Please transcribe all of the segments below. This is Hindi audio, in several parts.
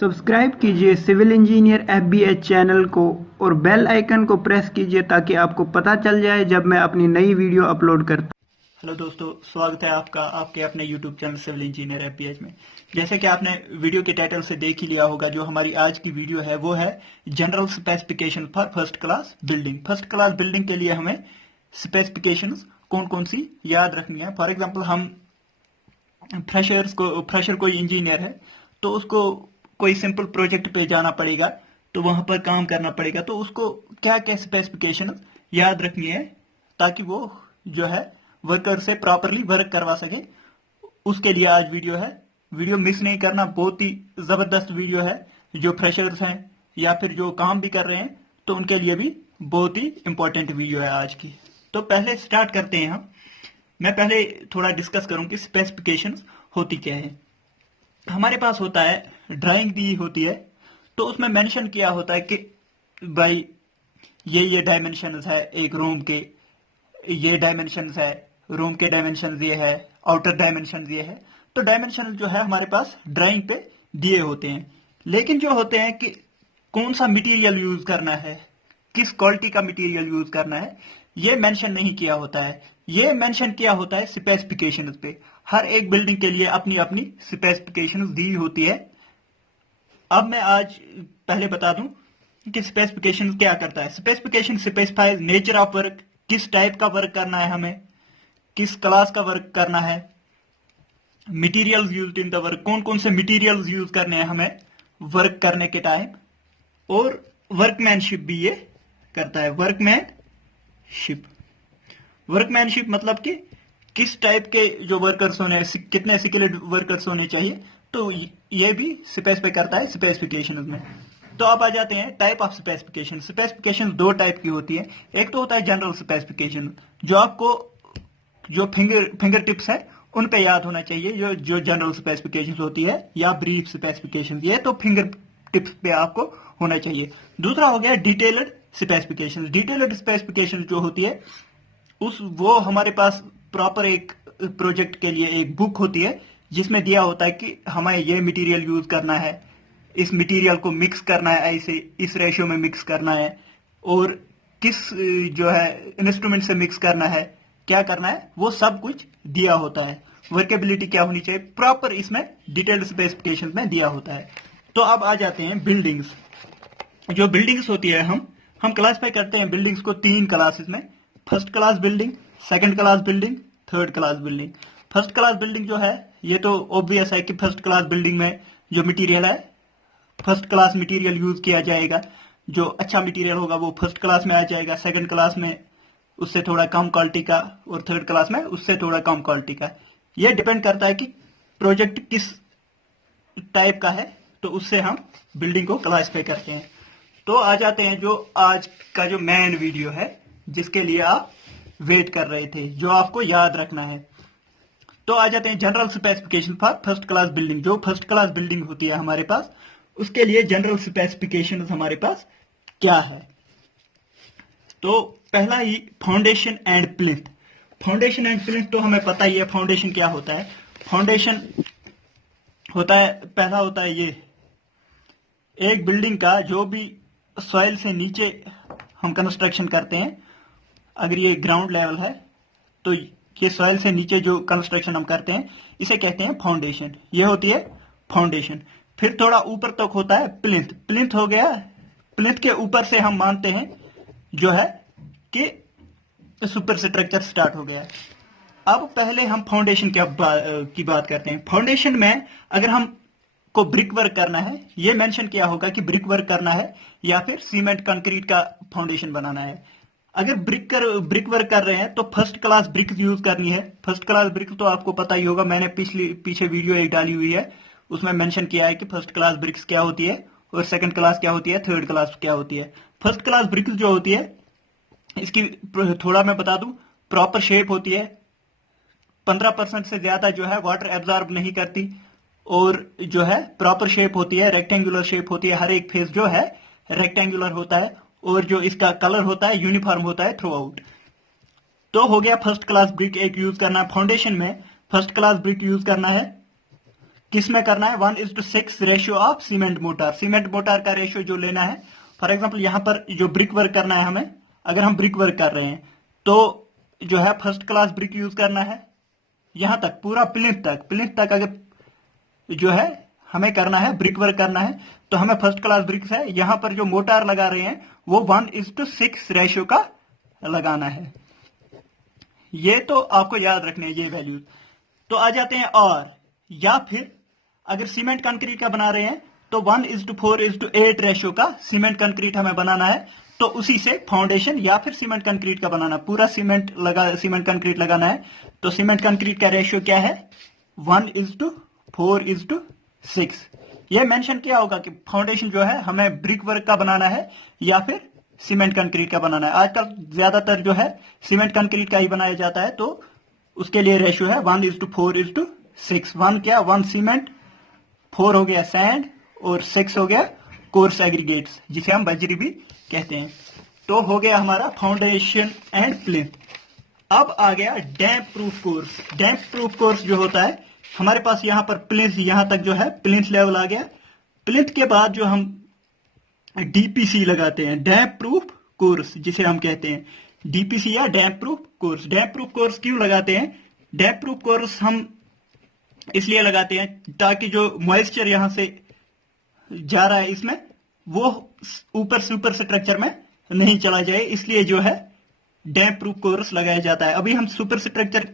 सब्सक्राइब कीजिए सिविल इंजीनियर एफबीएच चैनल को और बेल आइकन को प्रेस कीजिए ताकि आपको पता चल जाए जब मैं अपनी नई वीडियो अपलोड करता हूं। हेलो दोस्तों, स्वागत है आपका आपके अपने यूट्यूब चैनल सिविल इंजीनियर एफबीएच में। जैसे कि आपने वीडियो के टाइटल से देख ही लिया होगा, जो हमारी आज की वीडियो है वो है general specification for first class building. First class building के लिए हमें स्पेसिफिकेशंस कौन कौन सी याद रखनी है। फॉर एग्जाम्पल, हम फ्रेशर कोई इंजीनियर है तो उसको कोई सिंपल प्रोजेक्ट पे जाना पड़ेगा, तो वहां पर काम करना पड़ेगा, तो उसको क्या क्या स्पेसिफिकेशन याद रखनी है ताकि वो जो है वर्कर से प्रॉपरली वर्क करवा सके। उसके लिए आज वीडियो है, वीडियो मिस नहीं करना। बहुत ही जबरदस्त वीडियो है, जो फ्रेशर्स हैं या फिर जो काम भी कर रहे हैं तो उनके लिए भी बहुत ही इंपॉर्टेंट वीडियो है आज की। तो पहले स्टार्ट करते हैं हम। मैं पहले थोड़ा डिस्कस करूं कि स्पेसिफिकेशंस होती क्या है। हमारे पास होता है ड्राइंग दी होती है, तो उसमें मेंशन किया होता है कि भाई ये डायमेंशंस है एक रूम के, ये डायमेंशंस है रूम के, डायमेंशंस ये है, आउटर डायमेंशंस ये है। तो डायमेंशन जो है हमारे पास ड्राइंग पे दिए होते हैं, लेकिन जो होते हैं कि कौन सा मटेरियल यूज करना है, किस क्वालिटी का मटेरियल यूज करना है, ये मेंशन नहीं किया होता है। ये मेंशन किया होता है स्पेसिफिकेशंस पे। हर एक बिल्डिंग के लिए अपनी अपनी स्पेसिफिकेशंस दी होती है। अब मैं आज पहले बता दूं कि स्पेसिफिकेशन क्या करता है। Specification specifies nature of work, किस टाइप का वर्क करना है हमें, किस क्लास का वर्क करना है, materials used in the work, कौन कौन से मटेरियल्स यूज करने हैं हमें वर्क करने के टाइम, और वर्कमैनशिप भी ये करता है। वर्कमैनशिप मतलब कि किस टाइप के जो वर्कर्स होने, कितने स्किल्ड वर्कर्स होने चाहिए, तो ये भी स्पेसिफाई करता है स्पेसिफिकेशन में। तो अब आ जाते हैं टाइप ऑफ स्पेसिफिकेशन। स्पेसिफिकेशन दो टाइप की होती है। एक तो होता है जनरल स्पेसिफिकेशन, जो आपको जो फिंगर टिप्स है उन पे याद होना चाहिए, जो जनरल स्पेसिफिकेशन होती है, या ब्रीफ स्पेसिफिकेशन, ये तो फिंगर टिप्स पे आपको होना चाहिए। दूसरा हो गया डिटेल्ड स्पेसिफिकेशन। डिटेल्ड स्पेसिफिकेशन जो होती है वो हमारे पास प्रॉपर एक प्रोजेक्ट के लिए एक बुक होती है, जिसमें दिया होता है कि हमें ये मटेरियल यूज करना है, इस मटेरियल को मिक्स करना है, ऐसे इस रेशियो में मिक्स करना है, और किस जो है इंस्ट्रूमेंट से मिक्स करना है, क्या करना है, वो सब कुछ दिया होता है। वर्केबिलिटी क्या होनी चाहिए, प्रॉपर इसमें डिटेल्ड स्पेसिफिकेशन में दिया होता है। तो अब आ जाते हैं बिल्डिंग्स। जो बिल्डिंग्स होती है, हम क्लासिफाई करते हैं बिल्डिंग्स को तीन क्लासेस में। First class building, second class building, third class building. First class building जो है, ये तो ऑब्वियस है कि फर्स्ट क्लास बिल्डिंग में जो मटेरियल है फर्स्ट क्लास मटेरियल यूज किया जाएगा। जो अच्छा मटेरियल होगा वो फर्स्ट क्लास में आ जाएगा, सेकंड क्लास में उससे थोड़ा कम क्वालिटी का, और थर्ड क्लास में उससे थोड़ा कम क्वालिटी का। ये डिपेंड करता है कि प्रोजेक्ट किस टाइप का है, तो उससे हम बिल्डिंग को क्लासिफाई करते हैं। तो आ जाते हैं जो आज का जो मेन वीडियो है, जिसके लिए आप वेट कर रहे थे, जो आपको याद रखना है। तो आ जाते हैं general specification for first class building. जो फर्स्ट क्लास बिल्डिंग होती है हमारे पास, उसके लिए जनरल स्पेसिफिकेशन हमारे पास क्या है। तो पहला ही foundation and plinth. Foundation and plinth तो हमें पता ही है फाउंडेशन क्या होता है। फाउंडेशन होता है, पहला होता है ये एक बिल्डिंग का जो भी सॉइल से नीचे हम कंस्ट्रक्शन करते हैं। अगर ये ग्राउंड लेवल है तो ये सॉइल से नीचे जो कंस्ट्रक्शन हम करते हैं इसे कहते हैं फाउंडेशन। ये होती है फाउंडेशन। फिर थोड़ा ऊपर तक होता है प्लिंथ। प्लिंथ हो गया, प्लिंथ के ऊपर से हम मानते हैं जो है कि सुपर स्ट्रक्चर स्टार्ट हो गया। अब पहले हम फाउंडेशन की बात करते हैं। फाउंडेशन में अगर हम को ब्रिक वर्क करना है, ये मेंशन किया होगा कि ब्रिक वर्क करना है या फिर सीमेंट कंक्रीट का फाउंडेशन बनाना है। अगर ब्रिक वर्क कर रहे हैं तो फर्स्ट क्लास ब्रिक यूज करनी है। फर्स्ट क्लास ब्रिक तो आपको पता ही होगा, मैंने पीछे वीडियो एक डाली हुई है, उसमें मेंशन किया है कि फर्स्ट क्लास ब्रिक्स क्या होती है, और सेकंड क्लास क्या होती है, थर्ड क्लास क्या होती है। फर्स्ट क्लास ब्रिक्स जो होती है, इसकी थोड़ा मैं बता दूं, प्रॉपर शेप होती है, 15% से ज्यादा जो है वाटर एब्जॉर्ब नहीं करती, और जो है प्रॉपर शेप होती है, रेक्टेंगुलर शेप होती है। हर एक फेस जो है रेक्टेंगुलर होता है, और जो इसका कलर होता है यूनिफॉर्म होता है थ्रू आउट। तो हो गया फर्स्ट क्लास ब्रिक एक यूज करना है। फाउंडेशन में फर्स्ट क्लास ब्रिक यूज करना है। किस में करना है, 1:6 ratio of cement motor. Cement motor का रेशियो जो लेना है, फॉर एग्जांपल यहाँ पर जो ब्रिक वर्क करना है हमें, अगर हम ब्रिक वर्क कर रहे हैं तो जो है फर्स्ट क्लास ब्रिक यूज करना है, यहां तक पूरा प्लिंथ तक अगर जो है हमें करना है ब्रिक वर्क करना है तो हमें फर्स्ट क्लास ब्रिक्स है। यहां पर जो मोटार लगा रहे हैं वो 1:6 रेशियो का लगाना है। ये तो आपको याद रखने हैं ये वैल्यूज। तो आ जाते हैं, और या फिर अगर सीमेंट कंक्रीट का बना रहे हैं तो 1:4:8 रेशियो का सीमेंट कंक्रीट हमें बनाना है। तो उसी से फाउंडेशन या फिर सीमेंट कंक्रीट का बनाना, पूरा सीमेंट कंक्रीट लगाना है। तो सीमेंट कंक्रीट का रेशियो क्या है, 1:4:6। यह मेंशन किया होगा कि फाउंडेशन जो है हमें ब्रिक वर्क का बनाना है या फिर सीमेंट कंक्रीट का बनाना है। आजकल ज्यादातर जो है सीमेंट कंक्रीट का ही बनाया जाता है, तो उसके लिए रेशियो है 1:4:6। 1 क्या, 1 सीमेंट, 4 हो गया सैंड और 6 हो गया कोर्स एग्रीगेट्स जिसे हम बजरी भी कहते हैं। तो हो गया हमारा फाउंडेशन एंड प्लिंथ। अब आ गया डैम्प प्रूफ कोर्स। डैम्प प्रूफ कोर्स जो होता है हमारे पास यहाँ पर प्लिंथ, यहां तक जो है प्लिंथ लेवल आ गया। प्लिंथ के बाद जो हम डीपीसी लगाते हैं, डैम्प प्रूफ कोर्स जिसे हम कहते हैं, डीपीसी या डैम्प प्रूफ कोर्स। डैम्प प्रूफ कोर्स क्यों लगाते हैं, डैम्प प्रूफ कोर्स हम इसलिए लगाते हैं ताकि जो मॉइस्चर यहां से जा रहा है इसमें वो ऊपर सुपर स्ट्रक्चर में नहीं चला जाए, इसलिए जो है डैम्प प्रूफ कोर्स लगाया जाता है। अभी हम सुपर स्ट्रक्चर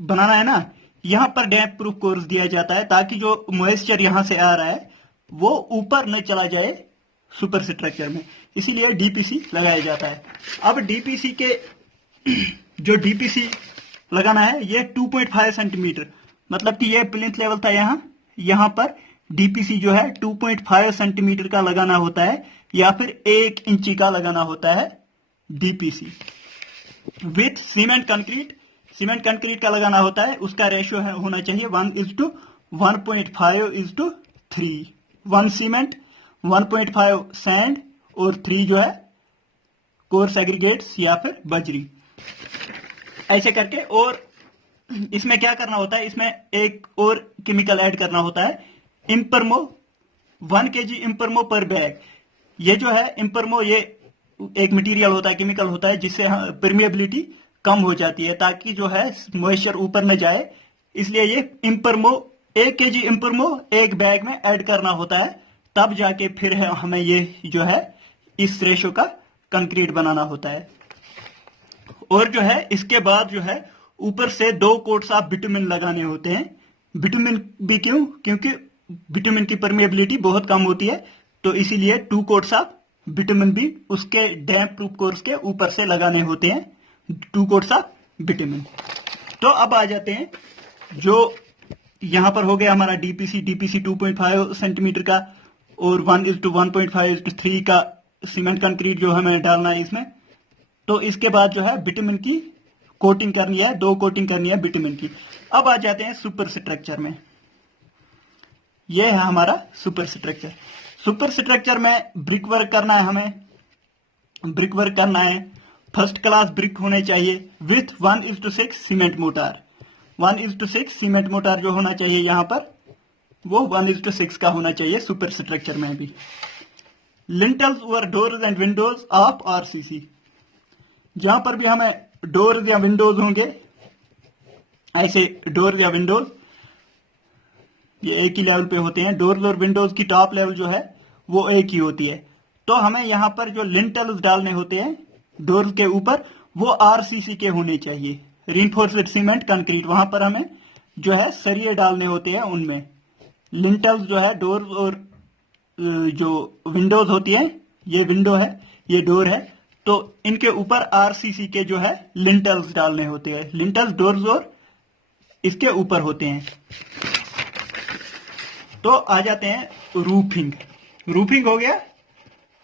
बनाना है ना, यहां पर डैम्प प्रूफ कोर्स दिया जाता है ताकि जो मॉइस्चर यहां से आ रहा है वो ऊपर न चला जाए सुपर स्ट्रक्चर में, इसीलिए डीपीसी लगाया जाता है। अब डीपीसी के जो डीपीसी लगाना है ये 2.5 सेंटीमीटर, मतलब कि ये प्लिंथ लेवल था यहां पर डीपीसी जो है 2.5 सेंटीमीटर का लगाना होता है या फिर 1 इंची का लगाना होता है DPC. With cement concrete, cement concrete का लगाना होता है, उसका रेशियो होना चाहिए 1:1.5:3। 1 सीमेंट, 1.5 सैंड और 3 जो है कोर्स एग्रीगेट्स या फिर बजरी, ऐसे करके। और इसमें क्या करना होता है, इसमें एक और केमिकल ऐड करना होता है, इम्परमो, 1 kg इम्परमो पर बैग। ये जो है इम्परमो, ये एक मटेरियल होता है, केमिकल होता है जिससे परमिएबिलिटी कम हो जाती है ताकि जो है मॉइस्चर ऊपर न जाए, इसलिए ये इम्परमो 1 kg इम्परमो एक बैग में ऐड करना होता है, तब जाके फिर हमें ये जो है इस रेशो का कंक्रीट बनाना होता है। और जो है इसके बाद जो है ऊपर से 2 कोट्स ऑफ बिटुमिन लगाने होते हैं। बिटुमिन भी क्यों, क्योंकि बिटुमिन की परमिएबिलिटी बहुत कम होती है, तो इसीलिए 2 कोट्स ऑफ बिटुमिन भी उसके डैम्प प्रूफ कोर्स के ऊपर से लगाने होते हैं, 2 कोट्स ऑफ बिटुमिन। तो अब आ जाते हैं, जो यहां पर हो गया हमारा डीपीसी 2.5 सेंटीमीटर का और 1:1.5:3 का सीमेंट कंक्रीट जो हमें डालना है इसमें। तो इसके बाद जो है बिटुमिन की कोटिंग करनी है, 2 कोटिंग करनी है बिटुमिन की। अब आ जाते हैं सुपर स्ट्रक्चर में। यह है हमारा सुपर स्ट्रक्चर। सुपर स्ट्रक्चर में ब्रिक वर्क करना है, हमें ब्रिक वर्क करना है, फर्स्ट क्लास ब्रिक होने चाहिए with 1:6 cement motor. 1:6 cement motor जो होना चाहिए यहां पर वो 1:6 का होना चाहिए सुपर स्ट्रक्चर में भी। लिंटल्स और doors and Windows of RCC, जहां पर भी हमें डोर्स या विंडोज होंगे, ऐसे डोर्स या विंडोज ये एक ही लेवल पे होते हैं। डोर्स और विंडोज की टॉप लेवल जो है वो एक ही होती है। तो हमें यहां पर जो लिंटल्स डालने होते हैं डोर्स के ऊपर वो आरसीसी के होने चाहिए, रीइंफोर्स्ड सीमेंट कंक्रीट। वहां पर हमें जो है सरिये डालने होते हैं उनमें। लिंटल्स जो है डोर्स और जो विंडोज होती है, ये विंडो है, ये डोर है, तो इनके ऊपर आरसीसी के जो है लिंटल्स डालने होते हैं। लिंटल्स डोर्स और इसके ऊपर होते हैं। तो आ जाते हैं रूफिंग। रूफिंग हो गया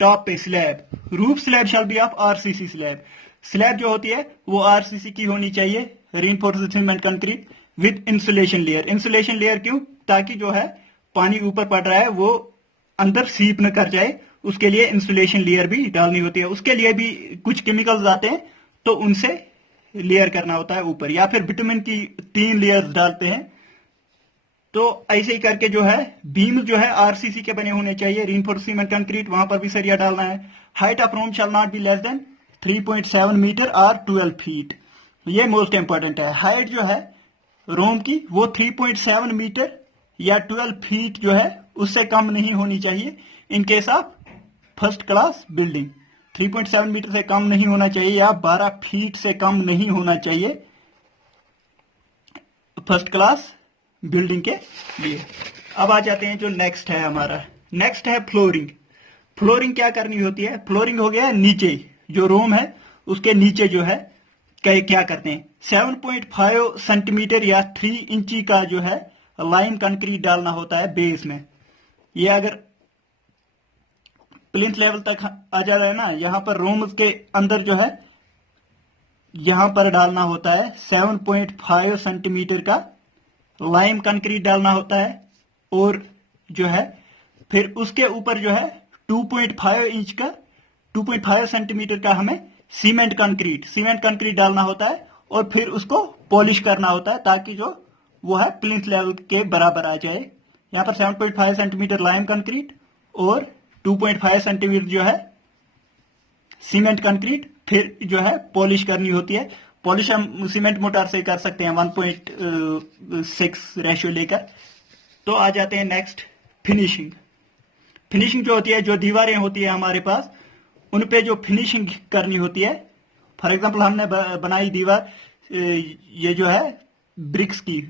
टॉप पे slab. Roof slab shall be of RCC slab. Slab जो होती है वो आरसीसी की होनी चाहिए, reinforced cement concrete with insulation layer. Insulation layer क्यों, ताकि जो है पानी ऊपर पड़ रहा है वो अंदर सीप न कर जाए, उसके लिए इंसुलेशन लेयर भी डालनी होती है। उसके लिए भी कुछ केमिकल्स आते हैं तो उनसे लेयर करना होता है ऊपर, या फिर विटामिन की 3 लेयर्स डालते हैं तो ऐसे ही करके जो है बीम जो है आरसीसी के बने होने चाहिए, रीइंफोर्स्ड सीमेंट कंक्रीट, वहां पर भी सरिया डालना है। Height of room shall not be less than 3.7 metre और 12 फीट। ये मोस्ट इंपॉर्टेंट है। हाइट जो है रोम की वो 3.7 मीटर या 12 फीट जो है उससे कम नहीं होनी चाहिए in case of first class building. 3.7 metre से कम नहीं होना चाहिए या 12 फीट से कम नहीं होना चाहिए फर्स्ट क्लास बिल्डिंग के लिए। अब आ जाते हैं जो नेक्स्ट है हमारा, नेक्स्ट है फ्लोरिंग। फ्लोरिंग क्या करनी होती है? फ्लोरिंग हो गया नीचे, जो रूम है उसके नीचे जो है क्या करते हैं, 7.5 सेंटीमीटर या 3 इंची का जो है लाइम कंक्रीट डालना होता है बेस में। ये अगर प्लिंथ लेवल तक आ जा रहा है ना, यहां पर रूम के अंदर जो है यहां पर डालना होता है 7.5 सेंटीमीटर का लाइम कंक्रीट डालना होता है, और जो है फिर उसके ऊपर जो है 2.5 इंच का 2.5 सेंटीमीटर का हमें सीमेंट कंक्रीट डालना होता है, और फिर उसको पॉलिश करना होता है ताकि जो वो है प्लिंथ लेवल के बराबर आ जाए। यहां पर 7.5 सेंटीमीटर लाइम कंक्रीट और 2.5 सेंटीमीटर जो है सीमेंट कंक्रीट, फिर जो है पॉलिश करनी होती है। पॉलिश हम सीमेंट मोटार से कर सकते हैं 1.6 रेशियो लेकर। तो आ जाते हैं नेक्स्ट फिनिशिंग। फिनिशिंग जो होती है, जो दीवारें होती है हमारे पास, उन पे जो फिनिशिंग करनी होती है। फॉर एग्जांपल हमने बनाई दीवार, ये जो है ब्रिक्स की,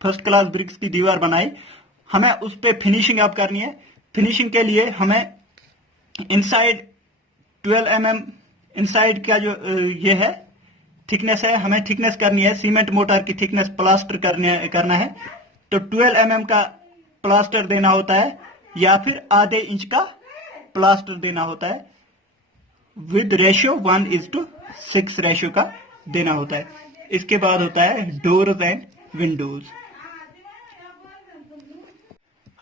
फर्स्ट क्लास ब्रिक्स की दीवार बनाई, हमें उस पे फिनिशिंग अब करनी है। फिनिशिंग के लिए हमें इनसाइड 12 mm इनसाइड का जो ये है थिकनेस है, हमें थिकनेस करनी है, सीमेंट मोटार की थिकनेस प्लास्टर करना है। तो 12 mm का प्लास्टर देना होता है या फिर आधे इंच का प्लास्टर देना होता है, विद रेशियो 1:6 रेशियो का देना होता है। इसके बाद होता है डोर्स एंड विंडोज।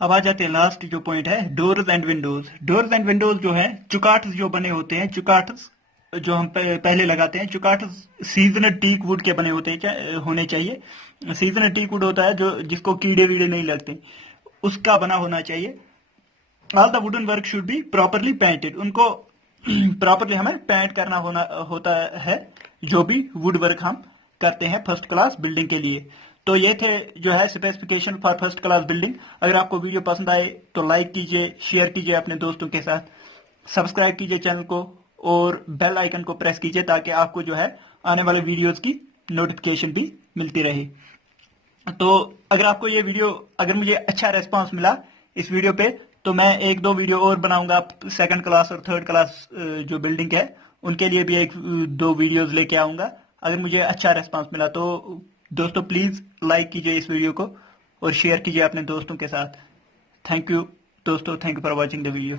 अब आ जाते हैं लास्ट जो पॉइंट है, doors and Windows. Doors and Windows जो है, चुकाट्स जो बने होते हैं, चुकाट्स जो हम पहले लगाते हैं, चुकाट्स सीजनल टीक वुड के बने होने चाहिए। सीजनल टीक वुड होता है जो जिसको कीड़े वीड़े नहीं लगते, उसका बना होना चाहिए। All the wooden work should be properly painted. उनको प्रॉपरली हमें पेंट करना होता है जो भी वुड वर्क हम करते हैं फर्स्ट क्लास बिल्डिंग के लिए। तो ये थे जो है specification for first class building. अगर आपको वीडियो पसंद आए तो लाइक कीजिए, शेयर कीजिए अपने दोस्तों के साथ, सब्सक्राइब कीजिए चैनल को और बेल आइकन को प्रेस कीजिए ताकि आपको जो है आने वाले वीडियोस की नोटिफिकेशन भी मिलती रहे। तो अगर मुझे अच्छा रेस्पॉन्स मिला इस वीडियो पे, तो मैं 1-2 वीडियो और बनाऊंगा सेकंड क्लास और थर्ड क्लास जो बिल्डिंग है उनके लिए भी 1-2 वीडियोस लेके आऊंगा। अगर मुझे अच्छा रेस्पॉन्स मिला तो दोस्तों प्लीज लाइक कीजिए इस वीडियो को और शेयर कीजिए अपने दोस्तों के साथ। थैंक यू दोस्तों, thank you for watching the video.